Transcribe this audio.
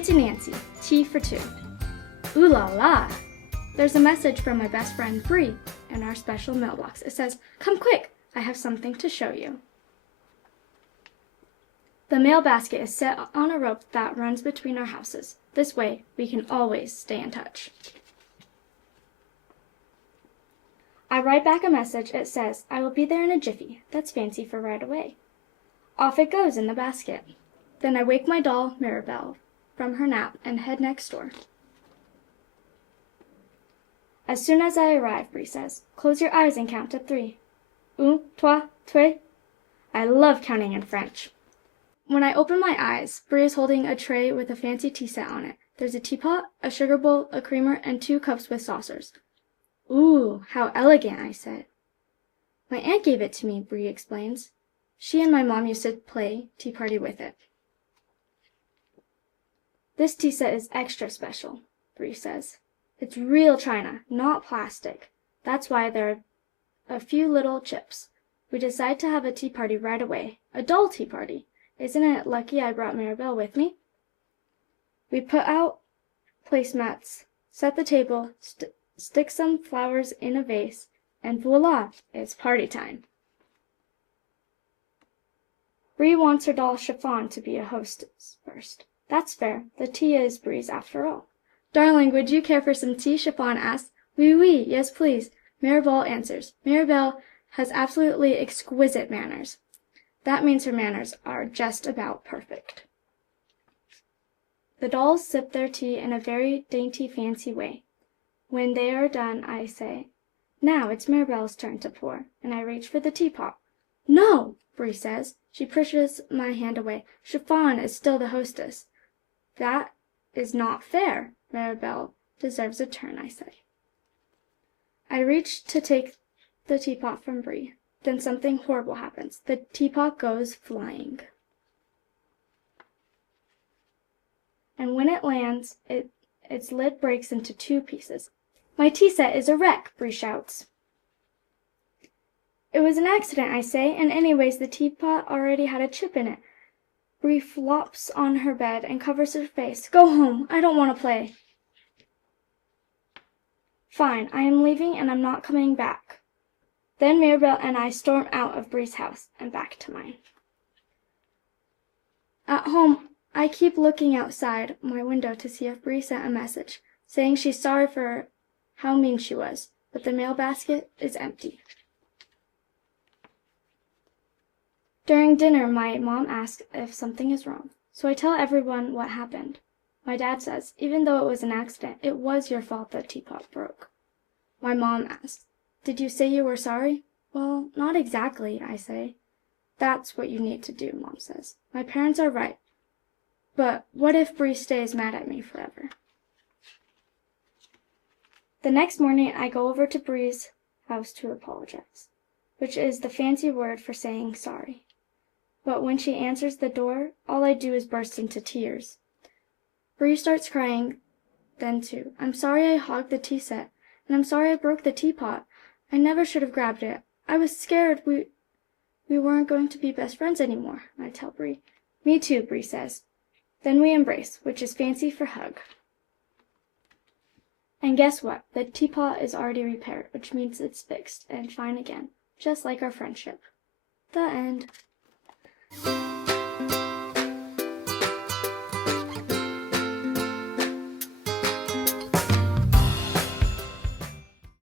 Fancy Nancy, tea for two. Ooh la la! There's a message from my best friend Bree in our special mailbox. It says, "Come quick, I have something to show you." The mail basket is set on a rope that runs between our houses. This way, we can always stay in touch. I write back a message. It says, "I will be there in a jiffy." That's fancy for right away. Off it goes in the basket. Then I wake my doll, Mirabelle, from her nap and head next door. As soon as I arrive, Bree says, "Close your eyes and count to 3. Un, trois, trois." I love counting in French. When I open my eyes, Bree is holding a tray with a fancy tea set on it. There's a teapot, a sugar bowl, a creamer, and 2 cups with saucers. "Ooh, how elegant," I said. "My aunt gave it to me," Bree explains. She and my mom used to play tea party with it. "This tea set is extra special," Bree says. "It's real china, not plastic. That's why there are a few little chips. We decide to have a tea party right away. A doll tea party. Isn't it lucky I brought Mirabelle with me?" We put out placemats, set the table, stick some flowers in a vase, and voila, it's party time. Bree wants her doll Chiffon to be a hostess first. That's fair. The tea is Bree's after all. "Darling, would you care for some tea?" Chiffon asks. "Oui, oui, yes, please," Mirabelle answers. Mirabelle has absolutely exquisite manners. That means her manners are just about perfect. The dolls sip their tea in a very dainty, fancy way. When they are done, I say, "Now it's Mirabelle's turn to pour," and I reach for the teapot. "No," Bree says. She pushes my hand away. "Chiffon is still the hostess." "That is not fair. Mirabelle deserves a turn," I say. I reach to take the teapot from Bree. Then something horrible happens. The teapot goes flying. And when it lands, its lid breaks into 2 pieces. "My tea set is a wreck," Bree shouts. "It was an accident," I say, "and anyways, the teapot already had a chip in it." Bree flops on her bed and covers her face. "Go home. I don't want to play." "Fine, I am leaving and I'm not coming back." Then Mirabelle and I storm out of Bree's house and back to mine. At home, I keep looking outside my window to see if Bree sent a message, saying she's sorry for how mean she was, but the mail basket is empty. During dinner, my mom asks if something is wrong, so I tell everyone what happened. My dad says, "Even though it was an accident, it was your fault the teapot broke." My mom asks, "Did you say you were sorry?" "Well, not exactly," I say. "That's what you need to do," Mom says. "My parents are right. But what if Bree stays mad at me forever?" The next morning, I go over to Bree's house to apologize, which is the fancy word for saying sorry. But when she answers the door, all I do is burst into tears. Bree starts crying then too. "I'm sorry I hogged the tea set, and I'm sorry I broke the teapot. I never should have grabbed it. I was scared we weren't going to be best friends anymore," I tell Bree. "Me too," Bree says. Then we embrace, which is fancy for hug. And guess what? The teapot is already repaired, which means it's fixed and fine again, just like our friendship. The end.